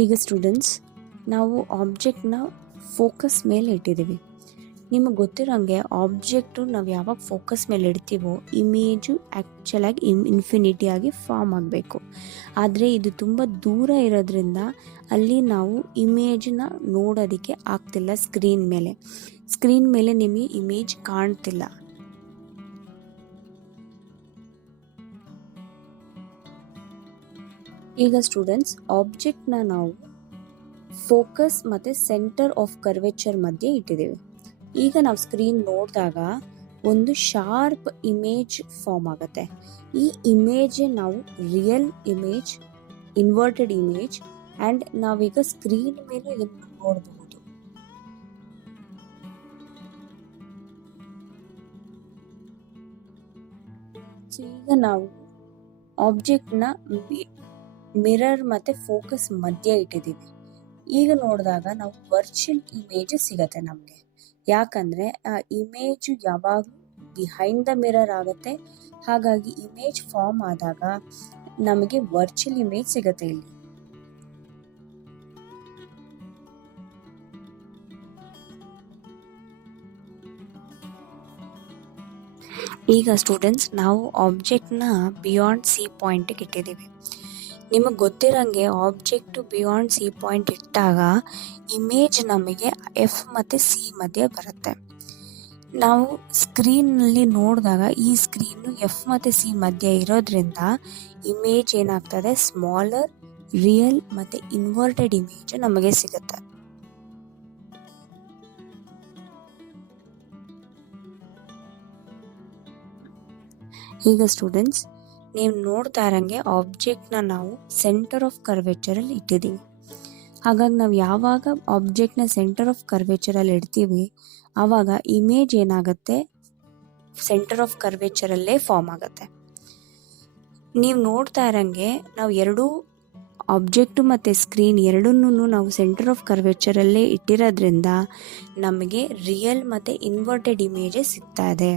ಈಗ ಸ್ಟೂಡೆಂಟ್ಸ್ ನಾವು ಆಬ್ಜೆಕ್ಟ್ನ ಫೋಕಸ್ ಮೇಲೆ ಇಟ್ಟಿದ್ದೀವಿ. ನಿಮಗೆ ಗೊತ್ತಿರೋಂಗೆ ಆಬ್ಜೆಕ್ಟು ನಾವು ಯಾವಾಗ ಫೋಕಸ್ ಮೇಲೆ ಇಡ್ತೀವೋ ಇಮೇಜು ಆ್ಯಕ್ಚುಲಾಗಿ ಇಮ್ ಇನ್ಫಿನಿಟಿ ಆಗಿ ಫಾರ್ಮ್ ಆಗಬೇಕು. ಆದರೆ ಇದು ತುಂಬ ದೂರ ಇರೋದ್ರಿಂದ ಅಲ್ಲಿ ನಾವು ಇಮೇಜನ್ನ ನೋಡೋದಕ್ಕೆ ಆಗ್ತಿಲ್ಲ ಸ್ಕ್ರೀನ್ ಮೇಲೆ. ಸ್ಕ್ರೀನ್ ಮೇಲೆ ನಿಮಗೆ ಇಮೇಜ್ ಕಾಣ್ತಿಲ್ಲ. ಈಗ ಸ್ಟೂಡೆಂಟ್ಸ್ ಆಬ್ಜೆಕ್ಟ್ನ ನಾವು ಫೋಕಸ್ ಮತ್ತು ಸೆಂಟರ್ ಆಫ್ ಕರ್ವೇಚರ್ ಮಧ್ಯೆ ಇಟ್ಟಿದ್ದೀವಿ. ಈಗ ನಾವು ಸ್ಕ್ರೀನ್ ನೋಡಿದಾಗ ಒಂದು ಶಾರ್ಪ್ ಇಮೇಜ್ ಫಾರ್ಮ್ ಆಗುತ್ತೆ. ಈ ಇಮೇಜ್ ನಾವು real image inverted image and ನಾವೀಗ ಸ್ಕ್ರೀನ್ ಮೇಲೆ ಇದನ್ನು ನೋಡಬಹುದು. ಈಗ ನಾವು ಆಬ್ಜೆಕ್ಟ್ನ ಮಿರರ್ ಮತ್ತೆ ಫೋಕಸ್ ಮಧ್ಯೆ ಇಟ್ಟಿದ್ದೀವಿ. ಈಗ ನೋಡಿದಾಗ ನಾವು ವರ್ಚುವಲ್ ಇಮೇಜ್ ಸಿಗತ್ತೆ ನಮಗೆ. ಯಾಕಂದ್ರೆ, ಆ ಇಮೇಜ್ ಯಾವಾಗ ಬಿಹೈಂಡ್ ದ ಮಿರರ್ ಆಗುತ್ತೆ. ಹಾಗಾಗಿ ಇಮೇಜ್ ಫಾರ್ಮ್ ಆದಾಗ ನಮಗೆ ವರ್ಚುವಲ್ ಇಮೇಜ್ ಸಿಗತ್ತೆ ಇಲ್ಲಿ. ಈಗ ಸ್ಟೂಡೆಂಟ್ಸ್ ನಾವು ಆಬ್ಜೆಕ್ಟ್ನ ಬಿಯಾಂಡ್ ಸಿ ಪಾಯಿಂಟಿಗೆ ಇಟ್ಟಿದ್ದೀವಿ. ನಿಮಗೆ ಗೊತ್ತಿರೋಂಗೆ ಆಬ್ಜೆಕ್ಟು ಬಿಯಾಂಡ್ ಸಿ ಪಾಯಿಂಟ್ ಇಟ್ಟಾಗ ಇಮೇಜ್ ನಮಗೆ ಎಫ್ ಮತ್ತು ಸಿ ಮಧ್ಯೆ ಬರುತ್ತೆ. ನಾವು ಸ್ಕ್ರೀನ್ನಲ್ಲಿ ನೋಡಿದಾಗ ಈ ಸ್ಕ್ರೀನು ಎಫ್ ಮತ್ತು ಸಿ ಮಧ್ಯೆ ಇರೋದ್ರಿಂದ ಇಮೇಜ್ ಏನಾಗ್ತದೆ? ಸ್ಮಾಲರ್ ರಿಯಲ್ ಮತ್ತು ಇನ್ವರ್ಟೆಡ್ ಇಮೇಜ್ ನಮಗೆ ಸಿಗುತ್ತೆ. ಈಗ ಸ್ಟೂಡೆಂಟ್ಸ್ ನೀವು ನೋಡ್ತಾ ಇರಂಗೆ ಆಬ್ಜೆಕ್ಟ್ನ ನಾವು ಸೆಂಟರ್ ಆಫ್ ಕರ್ವೇಚರಲ್ಲಿ ಇಟ್ಟಿದ್ದೀವಿ ಹಾಗಾಗಿ ನಾವು ಯಾವಾಗ ಆಬ್ಜೆಕ್ಟ್ನ ಸೆಂಟರ್ ಆಫ್ ಕರ್ವೇಚರಲ್ಲಿ ಇಡ್ತೀವಿ, ಆವಾಗ ಇಮೇಜ್ ಏನಾಗುತ್ತೆ? ಸೆಂಟರ್ ಆಫ್ ಕರ್ವೇಚರಲ್ಲೇ ಫಾರ್ಮ್ ಆಗುತ್ತೆ. ನೀವು ನೋಡ್ತಾ ಇರಂಗೆ ನಾವು ಎರಡೂ ಆಬ್ಜೆಕ್ಟು ಮತ್ತು ಸ್ಕ್ರೀನ್ ಎರಡನ್ನೂ ನಾವು ಸೆಂಟರ್ ಆಫ್ ಕರ್ವೇಚರಲ್ಲೇ ಇಟ್ಟಿರೋದ್ರಿಂದ ನಮಗೆ ರಿಯಲ್ ಮತ್ತು ಇನ್ವರ್ಟೆಡ್ ಇಮೇಜೇ ಸಿಗ್ತಾ ಇದೆ.